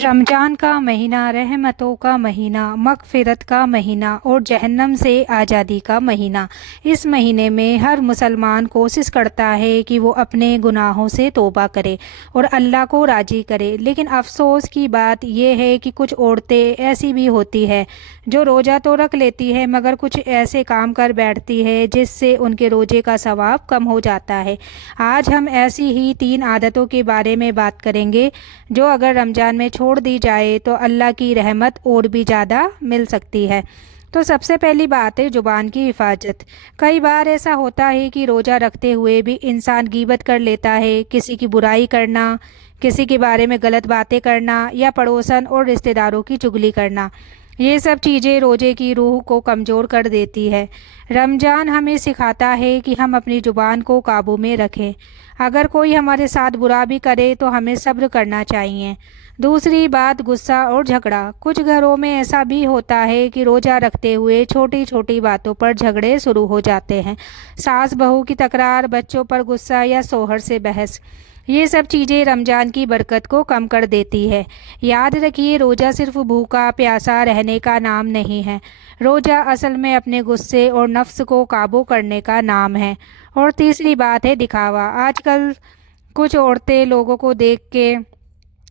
रमज़ान का महीना रहमतों का महीना, मग़फ़िरत का महीना और जहन्नम से आज़ादी का महीना। इस महीने में हर मुसलमान कोशिश करता है कि वो अपने गुनाहों से तौबा करे और अल्लाह को राज़ी करे। लेकिन अफ़सोस की बात यह है कि कुछ औरतें ऐसी भी होती है जो रोज़ा तो रख लेती है मगर कुछ ऐसे काम कर बैठती है जिससे उनके रोज़े का सवाब कम हो जाता है। आज हम ऐसी ही 3 आदतों के बारे में बात करेंगे जो अगर रमज़ान में छोड़ दी जाए तो अल्लाह की रहमत और भी ज़्यादा मिल सकती है। तो सबसे पहली बात है ज़ुबान की हिफाजत। कई बार ऐसा होता है कि रोज़ा रखते हुए भी इंसान गीबत कर लेता है, किसी की बुराई करना, किसी के बारे में गलत बातें करना या पड़ोसन और रिश्तेदारों की चुगली करना। ये सब चीज़ें रोज़े की रूह को कमज़ोर कर देती है। रमज़ान हमें सिखाता है कि हम अपनी ज़ुबान को काबू में रखें। अगर कोई हमारे साथ बुरा भी करे तो हमें सब्र करना चाहिए। दूसरी बात, गुस्सा और झगड़ा। कुछ घरों में ऐसा भी होता है कि रोज़ा रखते हुए छोटी छोटी बातों पर झगड़े शुरू हो जाते हैं। सास बहू की तकरार, बच्चों पर गुस्सा या शौहर से बहस। ये सब चीज़ें रमज़ान की बरकत को कम कर देती है। याद रखिए, रोज़ा सिर्फ भूखा प्यासा रहने का नाम नहीं है। रोज़ा असल में अपने गुस्से और नफ्स को काबू करने का नाम है। और तीसरी बात है दिखावा। आजकल कुछ औरतें लोगों को देख के,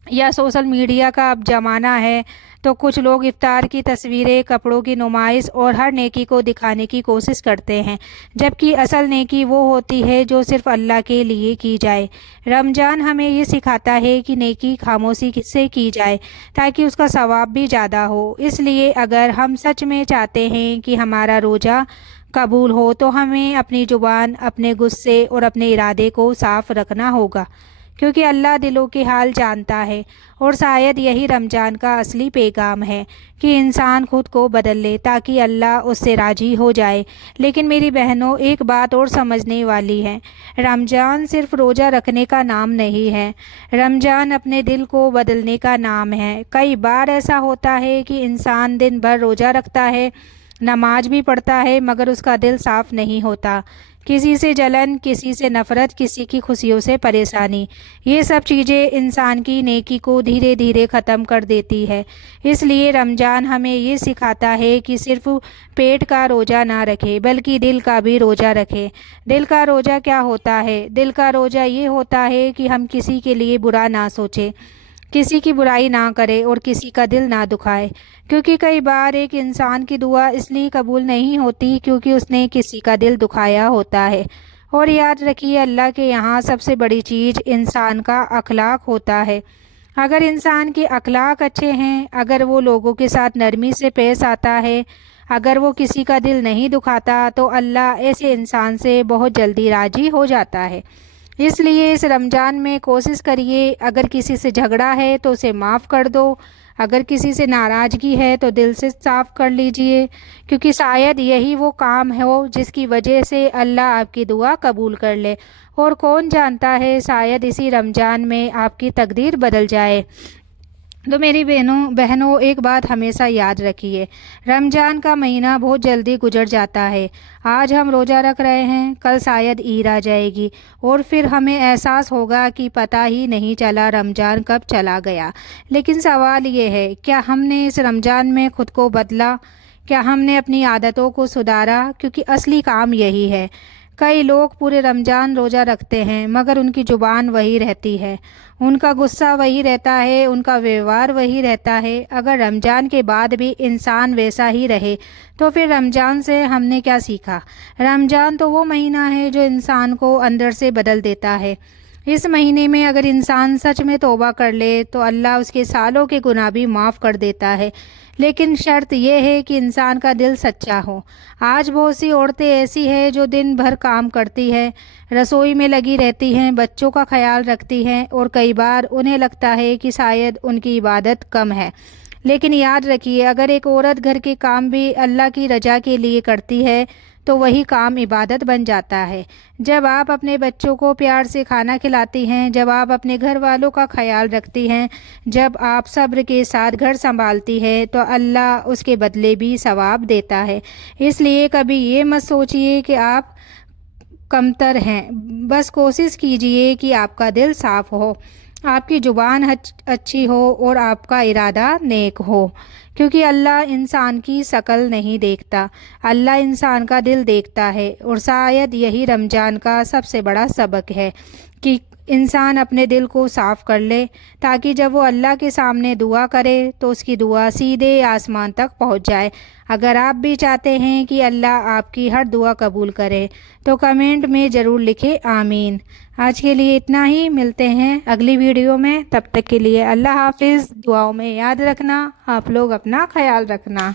या सोशल मीडिया का अब ज़माना है, तो कुछ लोग इफ्तार की तस्वीरें, कपड़ों की नुमाइश और हर नेकी को दिखाने की कोशिश करते हैं, जबकि असल नेकी वो होती है जो सिर्फ अल्लाह के लिए की जाए। रमज़ान हमें ये सिखाता है कि नेकी खामोशी से की जाए ताकि उसका सवाब भी ज़्यादा हो। इसलिए अगर हम सच में चाहते हैं कि हमारा रोज़ा कबूल हो तो हमें अपनी ज़ुबान, अपने गुस्से और अपने इरादे को साफ़ रखना होगा, क्योंकि अल्लाह दिलों के हाल जानता है। और शायद यही रमज़ान का असली पैगाम है कि इंसान खुद को बदल ले ताकि अल्लाह उससे राज़ी हो जाए। लेकिन मेरी बहनों, एक बात और समझने वाली है। रमज़ान सिर्फ रोज़ा रखने का नाम नहीं है, रमज़ान अपने दिल को बदलने का नाम है। कई बार ऐसा होता है कि इंसान दिन भर रोज़ा रखता है, नमाज भी पढ़ता है, मगर उसका दिल साफ़ नहीं होता। किसी से जलन, किसी से नफ़रत, किसी की खुशियों से परेशानी। ये सब चीज़ें इंसान की नेकी को धीरे धीरे ख़त्म कर देती है। इसलिए रमज़ान हमें ये सिखाता है कि सिर्फ पेट का रोज़ा ना रखे बल्कि दिल का भी रोज़ा रखे। दिल का रोज़ा क्या होता है? दिल का रोज़ा ये होता है कि हम किसी के लिए बुरा ना सोचें, किसी की बुराई ना करे और किसी का दिल ना दुखाए। क्योंकि कई बार एक इंसान की दुआ इसलिए कबूल नहीं होती क्योंकि उसने किसी का दिल दुखाया होता है। और याद रखिए, अल्लाह के यहाँ सबसे बड़ी चीज़ इंसान का अखलाक होता है। अगर इंसान के अखलाक अच्छे हैं, अगर वो लोगों के साथ नरमी से पेश आता है, अगर वो किसी का दिल नहीं दुखाता, तो अल्लाह ऐसे इंसान से बहुत जल्दी राज़ी हो जाता है। इसलिए इस रमज़ान में कोशिश करिए, अगर किसी से झगड़ा है तो उसे माफ़ कर दो, अगर किसी से नाराज़गी है तो दिल से साफ़ कर लीजिए, क्योंकि शायद यही वो काम हो जिसकी वजह से अल्लाह आपकी दुआ कबूल कर ले। और कौन जानता है, शायद इसी रमज़ान में आपकी तकदीर बदल जाए। तो मेरी बहनों, एक बात हमेशा याद रखिए, रमज़ान का महीना बहुत जल्दी गुजर जाता है। आज हम रोज़ा रख रहे हैं, कल शायद ईद आ जाएगी और फिर हमें एहसास होगा कि पता ही नहीं चला रमज़ान कब चला गया। लेकिन सवाल ये है, क्या हमने इस रमज़ान में खुद को बदला? क्या हमने अपनी आदतों को सुधारा? क्योंकि असली काम यही है। कई लोग पूरे रमज़ान रोज़ा रखते हैं मगर उनकी ज़ुबान वही रहती है, उनका गुस्सा वही रहता है, उनका व्यवहार वही रहता है। अगर रमज़ान के बाद भी इंसान वैसा ही रहे तो फिर रमज़ान से हमने क्या सीखा? रमज़ान तो वो महीना है जो इंसान को अंदर से बदल देता है। इस महीने में अगर इंसान सच में तौबा कर ले तो अल्लाह उसके सालों के गुनाह भी माफ़ कर देता है। लेकिन शर्त यह है कि इंसान का दिल सच्चा हो। आज बहुत सी औरतें ऐसी हैं जो दिन भर काम करती हैं, रसोई में लगी रहती हैं, बच्चों का ख्याल रखती हैं और कई बार उन्हें लगता है कि शायद उनकी इबादत कम है। लेकिन याद रखिए, अगर एक औरत घर के काम भी अल्लाह की रजा के लिए करती है तो वही काम इबादत बन जाता है। जब आप अपने बच्चों को प्यार से खाना खिलाती हैं, जब आप अपने घर वालों का ख्याल रखती हैं, जब आप सब्र के साथ घर संभालती हैं, तो अल्लाह उसके बदले भी सवाब देता है। इसलिए कभी ये मत सोचिए कि आप कमतर हैं, बस कोशिश कीजिए कि आपका दिल साफ़ हो। آپ کی زبان اچھی ہو اور آپ کا ارادہ نیک ہو، کیونکہ اللہ انسان کی شکل نہیں دیکھتا، اللہ انسان کا دل دیکھتا ہے۔ اور شاید یہی رمضان کا سب سے بڑا سبق ہے کہ انسان اپنے دل کو صاف کر لے، تاکہ جب وہ اللہ کے سامنے دعا کرے تو اس کی دعا سیدھے آسمان تک پہنچ جائے۔ اگر آپ بھی چاہتے ہیں کہ اللہ آپ کی ہر دعا قبول کرے تو کمنٹ میں ضرور لکھیں آمین۔ آج کے لیے اتنا ہی، ملتے ہیں اگلی ویڈیو میں، تب تک کے لیے اللہ حافظ۔ دعاؤں میں یاد رکھنا، آپ لوگ اپنا خیال رکھنا۔